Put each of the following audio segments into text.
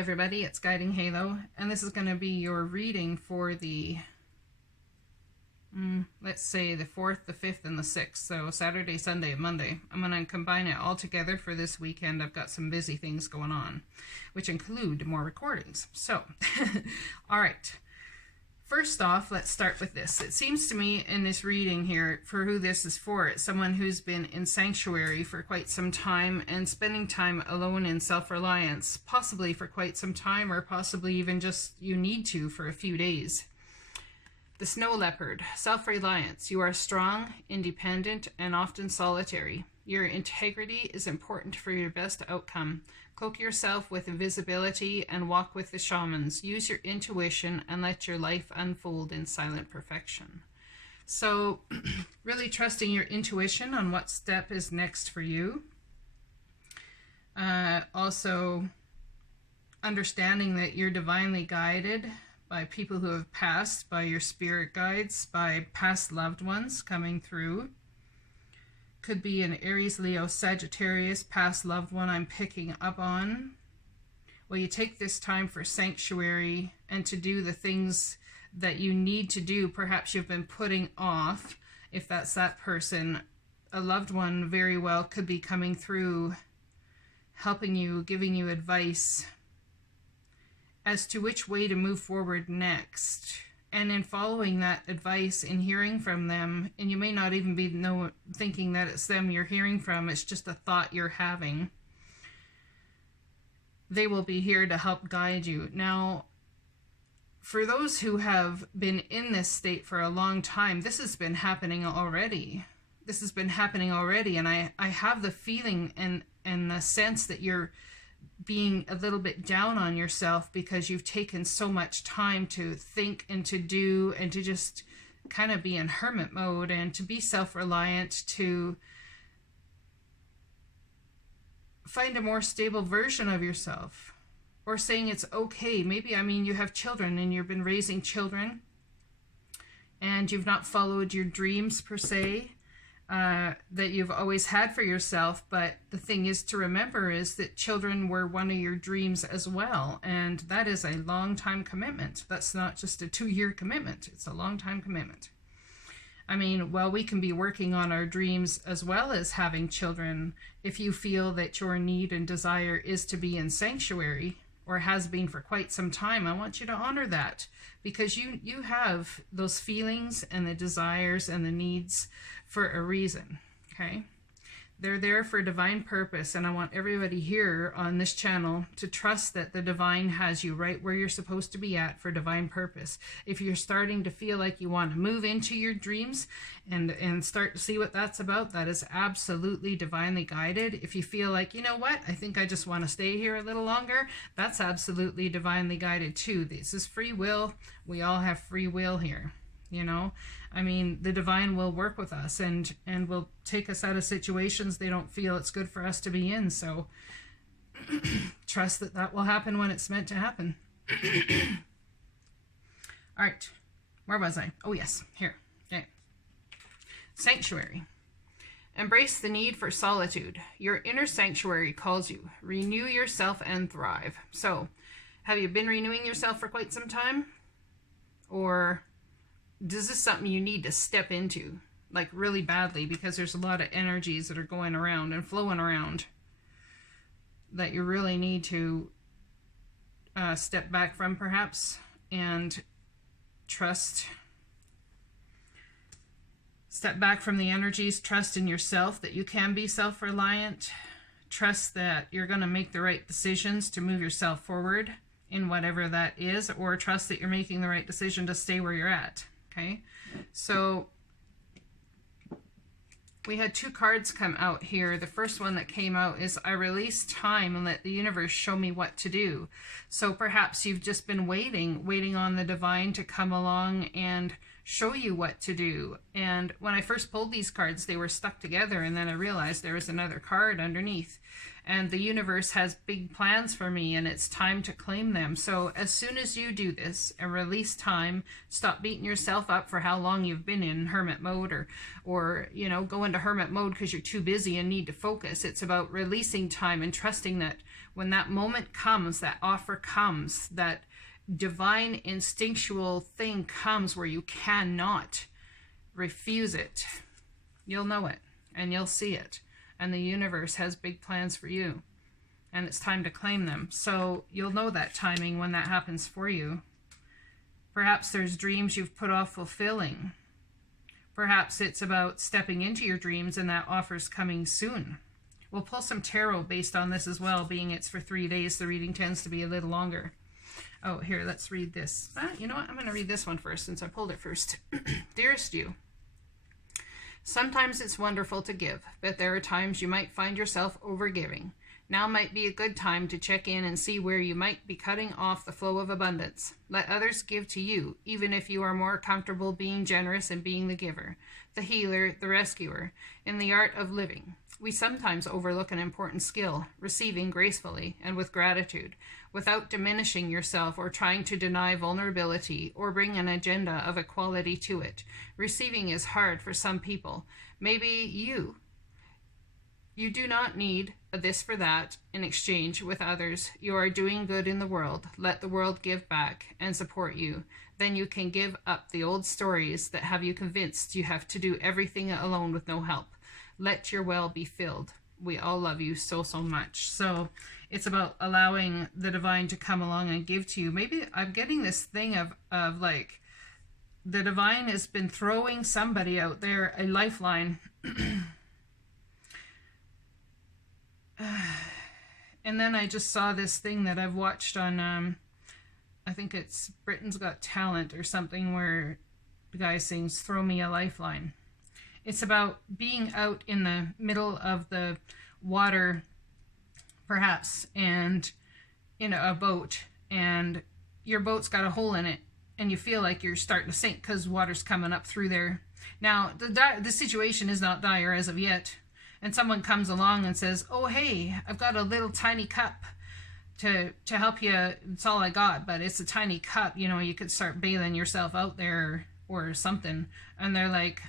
everybody, it's Guiding Halo, and this is going to be your reading for the, let's say the 4th, the 5th, and the 6th, so Saturday, Sunday, and Monday. I'm going to combine it all together for this weekend. I've got some busy things going on, which include more recordings. So, alright. First off, let's start with this. It seems to me in this reading here, for who this is for, it's someone who's been in sanctuary for quite some time and spending time alone in self-reliance, possibly for quite some time, or possibly even just you need to for a few days. The snow leopard, self-reliance. You are strong, independent, and often solitary. Your integrity is important for your best outcome. Cloak yourself with invisibility and walk with the shamans. Use your intuition and let your life unfold in silent perfection. So really trusting your intuition on what step is next for you. Also understanding that you're divinely guided by people who have passed, by your spirit guides, by past loved ones coming through. Could be an Aries, Leo, Sagittarius, past loved one I'm picking up on. Well, you take this time for sanctuary and to do the things that you need to do. Perhaps you've been putting off. If that's that person, a loved one very well could be coming through, helping you, giving you advice as to which way to move forward next. And in following that advice and hearing from them, and you may not even be thinking that it's them you're hearing from, it's just a thought you're having, they will be here to help guide you. Now, for those who have been in this state for a long time, this has been happening already. This has been happening already, and I have the feeling and the sense that you're being a little bit down on yourself because you've taken so much time to think and to do and to just kind of be in hermit mode and to be self-reliant, to find a more stable version of yourself, or saying it's okay. Maybe, I mean, you have children and you've been raising children and you've not followed your dreams per se, that you've always had for yourself, but the thing is to remember is that children were one of your dreams as well, and that is a long-time commitment. That's not just a 2-year commitment, it's a long-time commitment. I mean, while we can be working on our dreams as well as having children, if you feel that your need and desire is to be in sanctuary, or has been for quite some time, I want you to honor that, because you have those feelings and the desires and the needs for a reason, okay? They're there for divine purpose, and I want everybody here on this channel to trust that the divine has you right where you're supposed to be at for divine purpose. If you're starting to feel like you want to move into your dreams and start to see what that's about, that is absolutely divinely guided. If you feel like, you know what, I think I just want to stay here a little longer, that's absolutely divinely guided too. This is free will. We all have free will here. You know, I mean, the divine will work with us and will take us out of situations they don't feel it's good for us to be in. So trust that that will happen when it's meant to happen. All right, where was I? Oh, yes, here. Okay. Sanctuary. Embrace the need for solitude. Your inner sanctuary calls you. Renew yourself and thrive. So, have you been renewing yourself for quite some time? Or is this something you need to step into, like really badly, because there's a lot of energies that are going around and flowing around that you really need to step back from, perhaps, and trust. Step back from the energies, trust in yourself that you can be self-reliant, trust that you're going to make the right decisions to move yourself forward in whatever that is, or trust that you're making the right decision to stay where you're at. Okay, so we had 2 cards come out here. The first one that came out is I release time and let the universe show me what to do. So perhaps you've just been waiting on the divine to come along and show you what to do. And when I first pulled these cards, they were stuck together, and then I realized there was another card underneath. And the universe has big plans for me, and it's time to claim them. So as soon as you do this and release time, stop beating yourself up for how long you've been in hermit mode, or you know, go into hermit mode because you're too busy and need to focus. It's about releasing time and trusting that when that moment comes, that offer comes, that divine instinctual thing comes where you cannot refuse it. You'll know it and you'll see it. And the universe has big plans for you, and it's time to claim them. So you'll know that timing when that happens for you. Perhaps there's dreams you've put off fulfilling. Perhaps it's about stepping into your dreams and that offer's coming soon. We'll pull some tarot based on this as well, being it's for 3 days. The reading tends to be a little longer. Oh, here, let's read this. You know what? I'm going to read this one first since I pulled it first. Dearest you, sometimes it's wonderful to give, but there are times you might find yourself overgiving. Now might be a good time to check in and see where you might be cutting off the flow of abundance. Let others give to you, even if you are more comfortable being generous and being the giver, the healer, the rescuer, in the art of living. We sometimes overlook an important skill, receiving gracefully and with gratitude, without diminishing yourself or trying to deny vulnerability or bring an agenda of equality to it. Receiving is hard for some people. Maybe you do not need a this for that in exchange with others. You are doing good in the world. Let the world give back and support you. Then you can give up the old stories that have you convinced you have to do everything alone with no help. Let your well be filled. We all love you so, so much. So it's about allowing the divine to come along and give to you. Maybe I'm getting this thing of like the divine has been throwing somebody out there a lifeline. And then I just saw this thing that I've watched on, I think it's Britain's Got Talent or something, where the guy sings, "Throw me a lifeline." It's about being out in the middle of the water, perhaps, and in a boat, and your boat's got a hole in it, and you feel like you're starting to sink because water's coming up through there. Now, the situation is not dire as of yet, and someone comes along and says, "Oh, hey, I've got a little tiny cup to help you. It's all I got, but it's a tiny cup. You know, you could start bailing yourself out there or something." And they're like,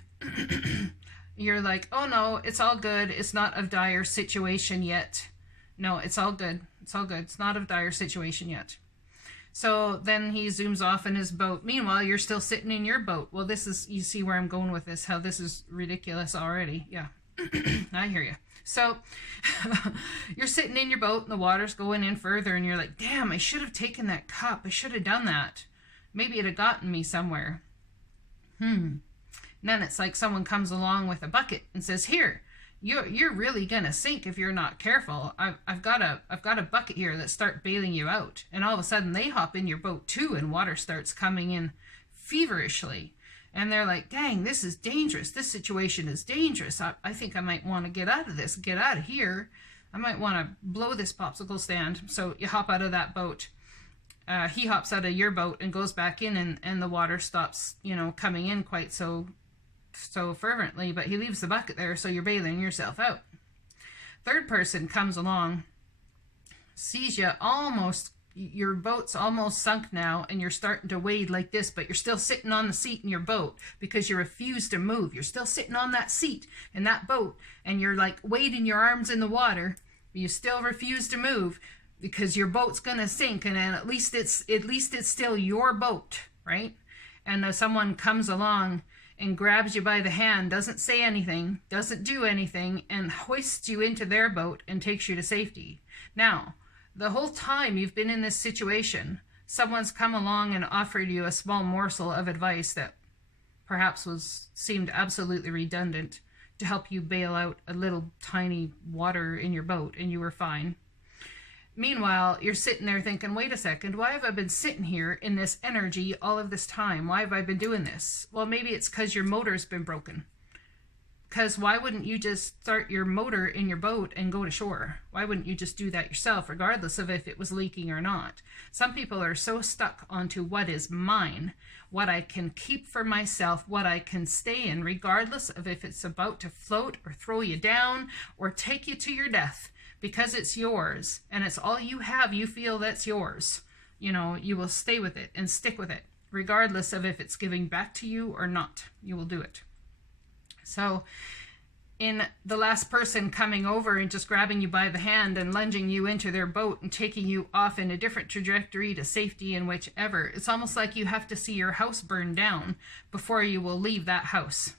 you're like, "Oh no, it's all good. It's not a dire situation yet. No, it's all good. It's all good. It's not a dire situation yet." So then he zooms off in his boat. Meanwhile, you're still sitting in your boat. Well, this is, you see where I'm going with this, how this is ridiculous already. Yeah, I hear you. So you're sitting in your boat and the water's going in further and you're like, "Damn, I should have taken that cup. I should have done that. Maybe it'd have gotten me somewhere." And then it's like someone comes along with a bucket and says, "Here, you're really gonna sink if you're not careful. I've got a bucket here that start bailing you out." And all of a sudden they hop in your boat too, and water starts coming in feverishly. And they're like, "Dang, this is dangerous. This situation is dangerous. I think I might want to get out of this, get out of here. I might want to blow this popsicle stand." So you hop out of that boat. He hops out of your boat and goes back in, and the water stops, you know, coming in quite so fervently, but he leaves the bucket there, so you're bailing yourself out. Third person comes along, sees you almost, your boat's almost sunk now, and you're starting to wade like this, but you're still sitting on the seat in your boat because you refuse to move. You're still sitting on that seat in that boat, and you're like wading your arms in the water, but you still refuse to move because your boat's gonna sink, and then at least it's still your boat, right? And someone comes along and grabs you by the hand, doesn't say anything, doesn't do anything, and hoists you into their boat and takes you to safety. Now, the whole time you've been in this situation, someone's come along and offered you a small morsel of advice that perhaps seemed absolutely redundant to help you bail out a little tiny water in your boat, and you were fine. Meanwhile, you're sitting there thinking, "Wait a second, why have I been sitting here in this energy all of this time? Why have I been doing this?" Well, maybe it's because your motor's been broken. Because why wouldn't you just start your motor in your boat and go to shore? Why wouldn't you just do that yourself, regardless of if it was leaking or not? Some people are so stuck onto what is mine, what I can keep for myself, what I can stay in, regardless of if it's about to float or throw you down or take you to your death, because it's yours and it's all you have. You feel that's yours. You know, you will stay with it and stick with it, regardless of if it's giving back to you or not. You will do it. So in the last person coming over and just grabbing you by the hand and lunging you into their boat and taking you off in a different trajectory to safety and whichever, it's almost like you have to see your house burn down before you will leave that house.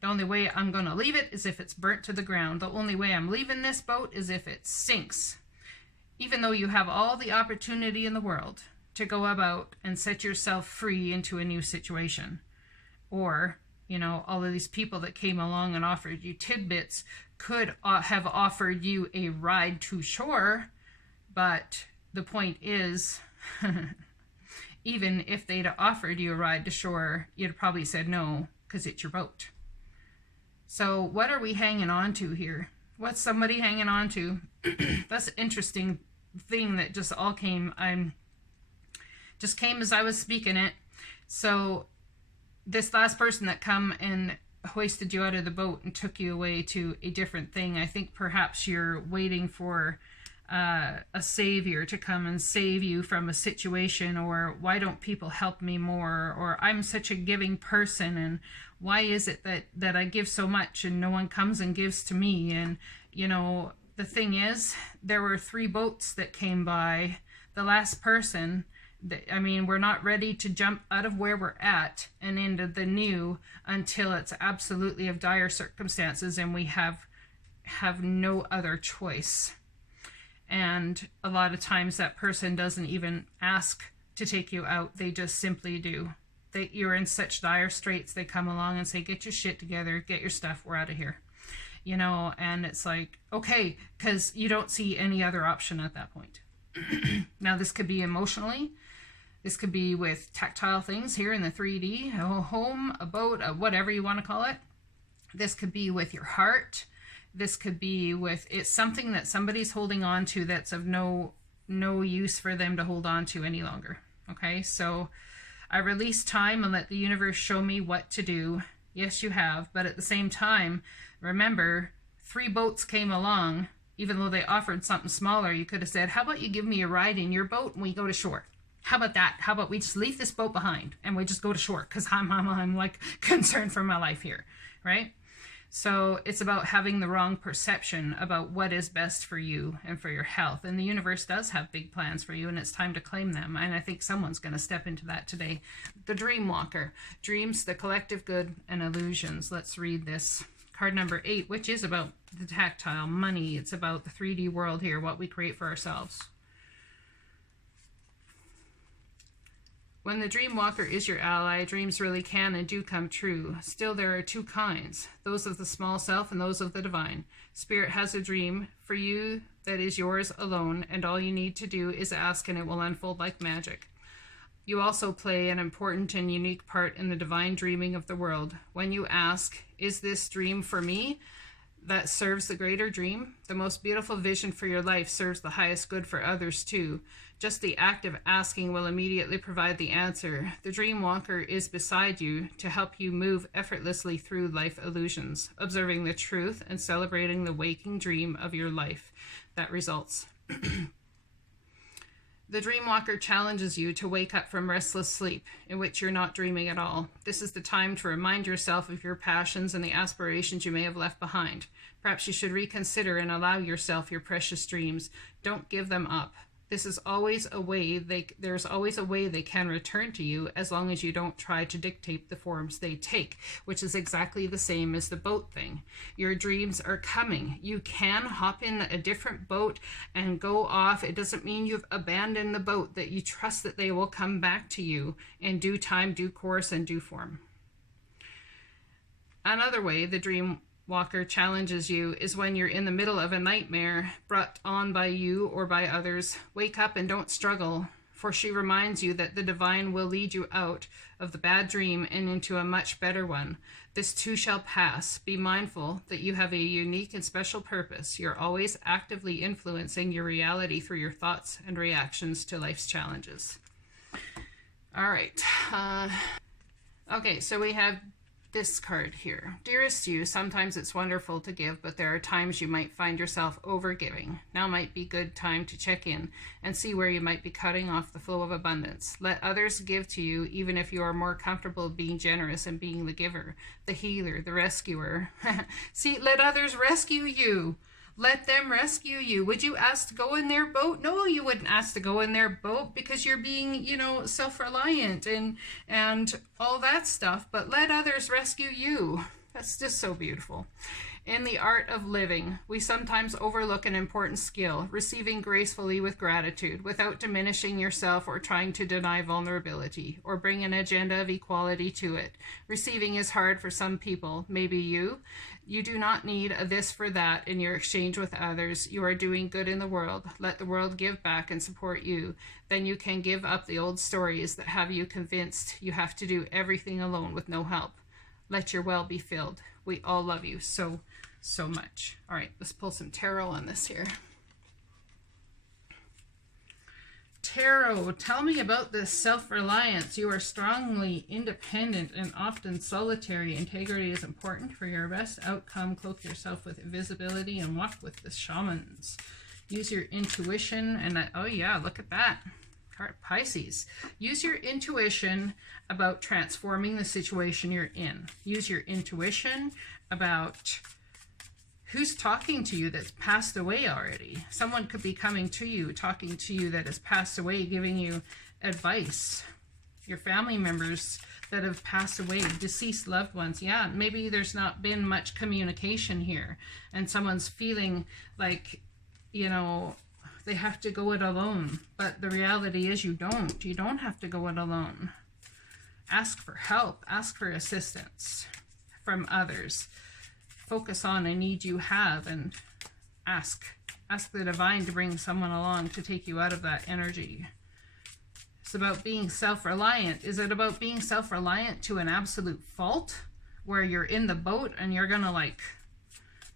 The only way I'm going to leave it is if it's burnt to the ground. The only way I'm leaving this boat is if it sinks. Even though you have all the opportunity in the world to go about and set yourself free into a new situation. Or, you know, all of these people that came along and offered you tidbits could have offered you a ride to shore. But the point is, even if they'd offered you a ride to shore, you'd probably said no, because it's your boat. So what are we hanging on to here? What's somebody hanging on to? That's an interesting thing that just all came. Just came as I was speaking it. So this last person that come and hoisted you out of the boat and took you away to a different thing, I think perhaps you're waiting for a savior to come and save you from a situation, or why don't people help me more, or I'm such a giving person, and why is it that I give so much and no one comes and gives to me? And, you know, the thing is, there were 3 boats that came by. The last person, I mean, we're not ready to jump out of where we're at and into the new until it's absolutely of dire circumstances and we have no other choice. And a lot of times that person doesn't even ask to take you out. They just simply do. You're in such dire straits, they come along and say, get your shit together, get your stuff, we're out of here. You know, and it's like, okay, because you don't see any other option at that point. Now, this could be emotionally. This could be with tactile things here in the 3D, a home, a boat, whatever you want to call it. This could be with your heart. This could be with, it's something that somebody's holding on to that's of no use for them to hold on to any longer. Okay, so I release time and let the universe show me what to do. Yes, you have, but at the same time, remember, 3 boats came along. Even though they offered something smaller, you could have said, how about you give me a ride in your boat and we go to shore? How about that? How about we just leave this boat behind and we just go to shore? Because I'm like concerned for my life here, right? So it's about having the wrong perception about what is best for you and for your health. And the universe does have big plans for you, and it's time to claim them. And I think someone's going to step into that today. The Dreamwalker. Dreams, the collective good, and illusions. Let's read this. Card number 8, which is about the tactile, money. It's about the 3D world here, what we create for ourselves. When the dream walker is your ally, dreams really can and do come true. Still, there are 2 kinds, those of the small self and those of the divine. Spirit has a dream for you that is yours alone, and all you need to do is ask and it will unfold like magic. You also play an important and unique part in the divine dreaming of the world. When you ask, is this dream for me? That serves the greater dream. The most beautiful vision for your life serves the highest good for others too. Just the act of asking will immediately provide the answer. The dream walker is beside you to help you move effortlessly through life illusions, observing the truth and celebrating the waking dream of your life that results. The dream walker challenges you to wake up from restless sleep in which you're not dreaming at all. This is the time to remind yourself of your passions and the aspirations you may have left behind. Perhaps you should reconsider and allow yourself your precious dreams. Don't give them up. This is always a way there's always a way they can return to you as long as you don't try to dictate the forms they take, which is exactly the same as the boat thing. Your dreams are coming. You can hop in a different boat and go off. It doesn't mean you've abandoned the boat, that you trust that they will come back to you in due time, due course, and due form. Another way the dream walker challenges you is when you're in the middle of a nightmare brought on by you or by others. Wake up and don't struggle for she reminds you that the divine will lead you out of the bad dream and into a much better one. This too shall pass. Be mindful that you have a unique and special purpose. You're always actively influencing your reality through your thoughts and reactions to life's challenges. All right. Okay, so we have this card here. Dearest you, sometimes it's wonderful to give, but there are times you might find yourself overgiving. Now might be good time to check in and see where you might be cutting off the flow of abundance. Let others give to you, even if you are more comfortable being generous and being the giver, the healer, the rescuer. See, let others rescue you. Let them rescue you. Would you ask to go in their boat? No, you wouldn't ask to go in their boat because you're being, you know, self-reliant and all that stuff. But let others rescue you. That's just so beautiful. In the art of living, we sometimes overlook an important skill, receiving gracefully with gratitude, without diminishing yourself or trying to deny vulnerability, or bring an agenda of equality to it. Receiving is hard for some people, maybe you. You do not need a this for that in your exchange with others. You are doing good in the world. Let the world give back and support you. Then you can give up the old stories that have you convinced you have to do everything alone with no help. Let your well be filled. We all love you so much. All right, let's pull some tarot on this here. Tarot, tell me about this self-reliance. You are strongly independent and often solitary. Integrity is important for your best outcome. Cloak yourself with invisibility and walk with the shamans. Use your intuition and oh yeah, look at that. Pisces. Use your intuition about transforming the situation you're in. Use your intuition about who's talking to you that's passed away already. Someone could be coming to you, talking to you that has passed away, giving you advice. Your family members that have passed away, deceased loved ones. Yeah, maybe there's not been much communication here and someone's feeling like, you know, they have to go it alone. But the reality is you don't. You don't have to go it alone. Ask for help. Ask for assistance from others. Focus on a need you have and ask the divine to bring someone along to take you out of that energy. It's about being self-reliant. Is it about being self-reliant to an absolute fault where you're in the boat and you're gonna, like,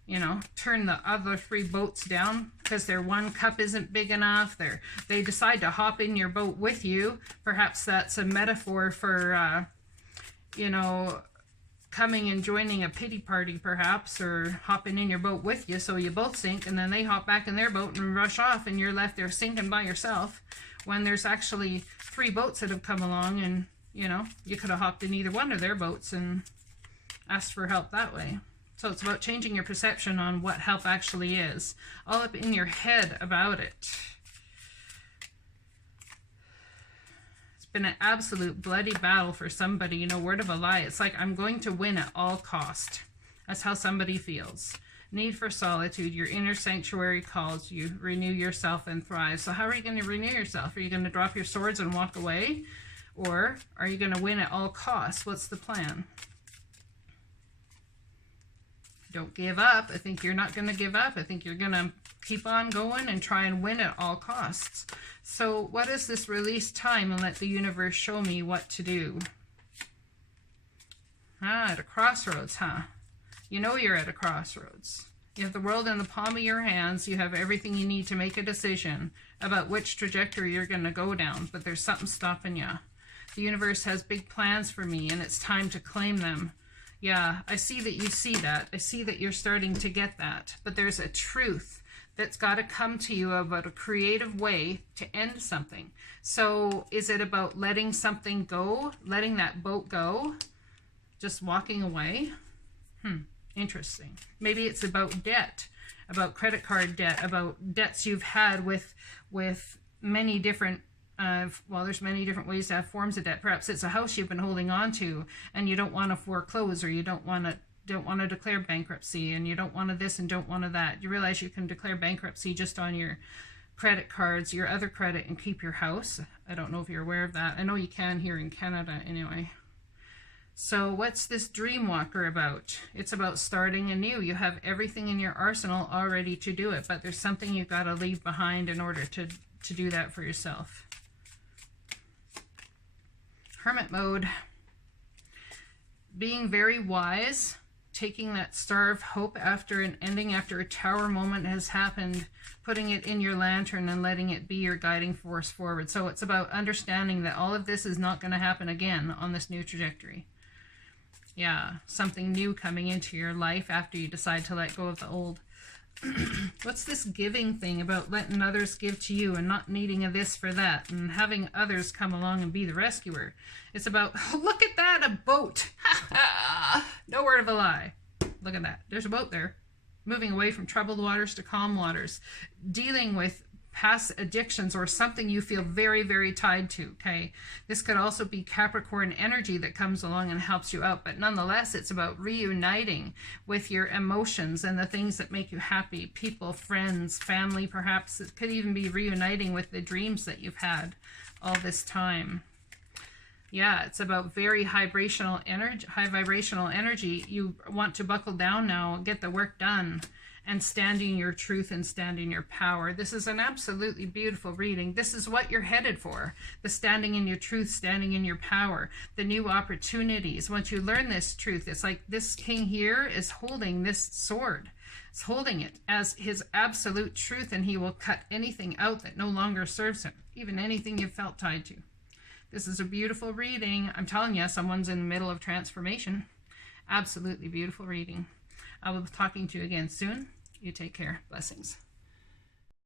you know, turn the other 3 boats down because their one cup isn't big enough? They decide to hop in your boat with you. Perhaps that's a metaphor for you know, coming and joining a pity party, perhaps, or hopping in your boat with you so you both sink, and then they hop back in their boat and rush off and you're left there sinking by yourself, when there's actually 3 boats that have come along, and, you know, you could have hopped in either one of their boats and asked for help that way. So it's about changing your perception on what help actually is, all up in your head about it. Been an absolute bloody battle for somebody, you know, word of a lie. It's like, I'm going to win at all cost. That's how somebody feels. Need for solitude. Your inner sanctuary calls you. Renew yourself and thrive. So how are you going to renew yourself? Are you going to drop your swords and walk away? Or are you going to win at all costs? What's the plan? Don't give up. I think you're not going to give up. I think you're going to keep on going and try and win at all costs. So what is this release time, and let the universe show me what to do? At a crossroads, huh? You know you're at a crossroads. You have the world in the palm of your hands. You have everything you need to make a decision about which trajectory you're going to go down, but there's something stopping you. The universe has big plans for me, and it's time to claim them. Yeah, I see that you see that. I see that you're starting to get that. But there's a truth that's got to come to you about a creative way to end something. So is it about letting something go? Letting that boat go? Just walking away? Interesting. Maybe it's about debt, about credit card debt, about debts you've had with many different well, there's many different ways to have forms of debt. Perhaps it's a house you've been holding on to and you don't want to foreclose, or you don't want to declare bankruptcy, and you don't want to this and don't want to that. You realize you can declare bankruptcy just on your credit cards, your other credit, and keep your house. I don't know if you're aware of that. I know you can here in Canada anyway. So what's this Dreamwalker about? It's about starting anew. You have everything in your arsenal already to do it, but there's something you've got to leave behind in order to do that for yourself. Hermit mode. Being very wise, taking that star of hope after an ending, after a tower moment has happened, putting it in your lantern and letting it be your guiding force forward. So it's about understanding that all of this is not going to happen again on this new trajectory. Yeah, something new coming into your life after you decide to let go of the old. What's this giving thing about letting others give to you and not needing a this for that and having others come along and be the rescuer? It's about, oh, look at that, a boat. No word of a lie. Look at that. There's a boat there. Moving away from troubled waters to calm waters. Dealing with past addictions or something you feel very, very tied to, okay? This could also be Capricorn energy that comes along and helps you out, but nonetheless, it's about reuniting with your emotions and the things that make you happy. People, friends, family, perhaps. It could even be reuniting with the dreams that you've had all this time. Yeah, it's about very high vibrational energy. You want to buckle down now, get the work done, and stand in your truth and stand in your power. This is an absolutely beautiful reading. This is what you're headed for. The standing in your truth, standing in your power, the new opportunities. Once you learn this truth, it's like this king here is holding this sword. He's holding it as his absolute truth, and he will cut anything out that no longer serves him, even anything you've felt tied to. This is a beautiful reading. I'm telling you, someone's in the middle of transformation. Absolutely beautiful reading. I will be talking to you again soon. You take care. Blessings.